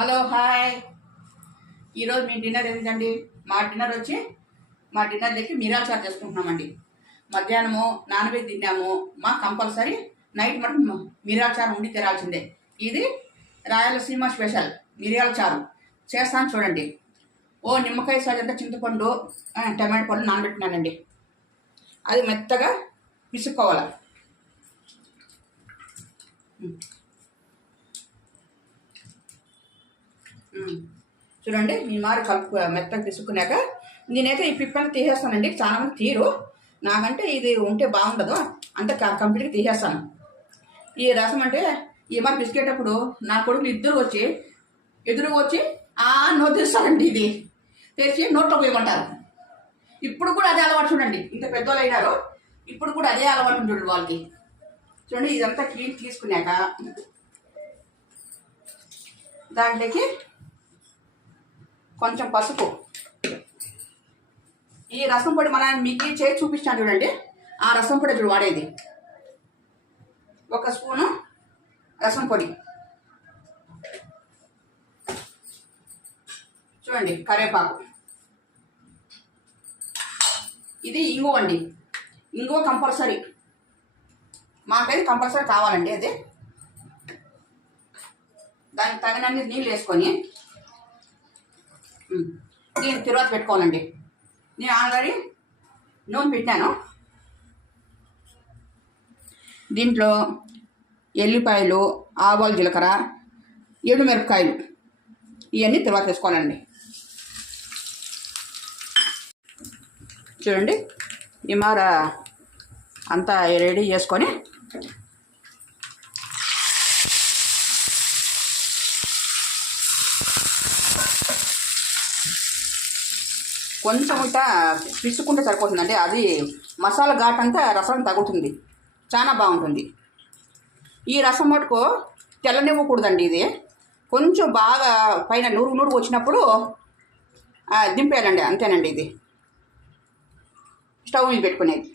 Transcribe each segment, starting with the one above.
Hello hi. ఈరోజు మీ dinner ఏంటండి? మా డిన్నర్లోకి మిరియాల చారు చేసుకుంటున్నామండి. మధ్యాహ్నము నాన్ వెజ్ తిన్నాము. మా కంపల్సరీ నైట్ మటుకు మిరియాల చారు ఉండి తినాల్సిందే. ఇది రాయలసీమ స్పెషల్ మిరియాల చారు చేస్తాను చూడండి. నిమ్మకాయ సాజంతా చింతపండు టమాటో పండు నానబెట్టినానండి. అది మెత్తగా పిసుక్కోవాలి. చూడండి ఈ మారు కలుపు మెత్తగా తీసుకున్నాక నేనైతే ఈ పిప్పని తీసేస్తానండి. చాలా మంది తీరు, నాకంటే ఇది ఉంటే బాగుండదు అంత కంప్లీట్గా తీసేస్తాను. ఈ రసం అంటే ఈ మారు పిసికేటప్పుడు నా కొడుకులు ఎదురుగా వచ్చి నోరు తీస్తారండి. ఇది తెరిచి నోట్లో పోయమంటారు. ఇప్పుడు కూడా అదే అలవాటు చూడండి. ఇంత పెద్దోళ్ళు అయినారు, ఇప్పుడు కూడా అదే అలవాటు ఉంటుంది వాళ్ళకి. చూడండి ఇదంతా క్లీన్ తీసుకున్నాక దాంట్లోకి కొంచెం పసుపు, ఈ రసం పొడి మీకు చేసి చూపించాను చూడండి. ఆ రసం పొడి ఇప్పుడు వాడేది 1 స్పూను రసం పొడి. చూడండి కరివేపాకు, ఇది ఇంగువ అండి. ఇంగువ కంపల్సరీ, మాకైతే కంపల్సరీ కావాలండి. అదే దానికి తగినన్ని నీళ్ళు వేసుకొని దీన్ని తర్వాత పెట్టుకోవాలండి. నేను ఆల్రెడీ నూనె పెట్టాను. దీంట్లో ఎల్లిపాయలు, ఆవాలు, జీలకర్ర, ఎండుమిరపకాయలు ఇవన్నీ తర్వాత వేసుకోవాలండి. చూడండి ఈ మార అంతా రెడీ చేసుకొని కొంచెం ఇట్లా పిసుకుంటే సరిపోతుందండి. అది మసాలా ఘాట్ అంతా రసం తగులుతుంది, చాలా బాగుంటుంది. ఈ రసం మటుకు తెల్లనివ్వకూడదండి. ఇది కొంచెం బాగా పైన నూరు వచ్చినప్పుడు దింపేయాలండి. అంతేనండి. ఇది స్టవ్ మీద పెట్టుకునేది.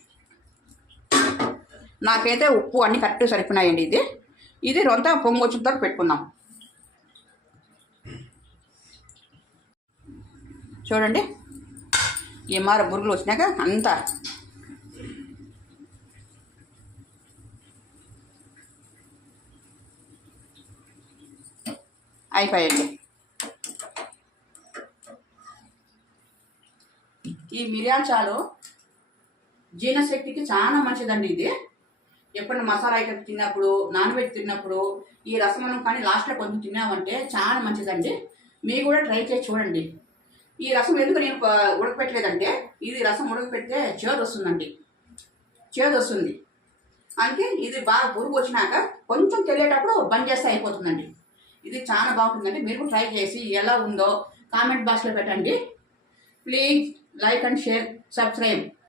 నాకైతే ఉప్పు అన్నీ కరెక్ట్ సరిపోయినాయండి. ఇది రొంత పొంగు వచ్చిన తర్వాత పెట్టుకుందాం. చూడండి ఈ మార బురుగులు వచ్చినాక అంతా అయిపోయాయండి. ఈ మిరియాల చారు జీర్ణశక్తికి చాలా మంచిదండి. ఇది ఎప్పుడైనా మసాలా ఐటమ్ తిన్నప్పుడు, నాన్ వెజ్ తిన్నప్పుడు ఈ రసమన్నం కానీ లాస్ట్లో కొంచెం తిన్నామంటే చాలా మంచిదండి. మీరు కూడా ట్రై చేసి చూడండి. ఈ రసం ఎందుకు నేను ఉడకపెట్టలేదంటే, ఇది రసం ఉడకపెడితే చేదు వస్తుందండి, చేదు వస్తుంది. అందుకే ఇది బాగా పురుగు వచ్చినాక కొంచెం తెలియటప్పుడు బంద్ చేస్తే అయిపోతుందండి. ఇది చాలా బాగుంటుందండి. మీరు కూడా ట్రై చేసి ఎలా ఉందో కామెంట్ బాక్స్లో పెట్టండి. Please like and share, subscribe.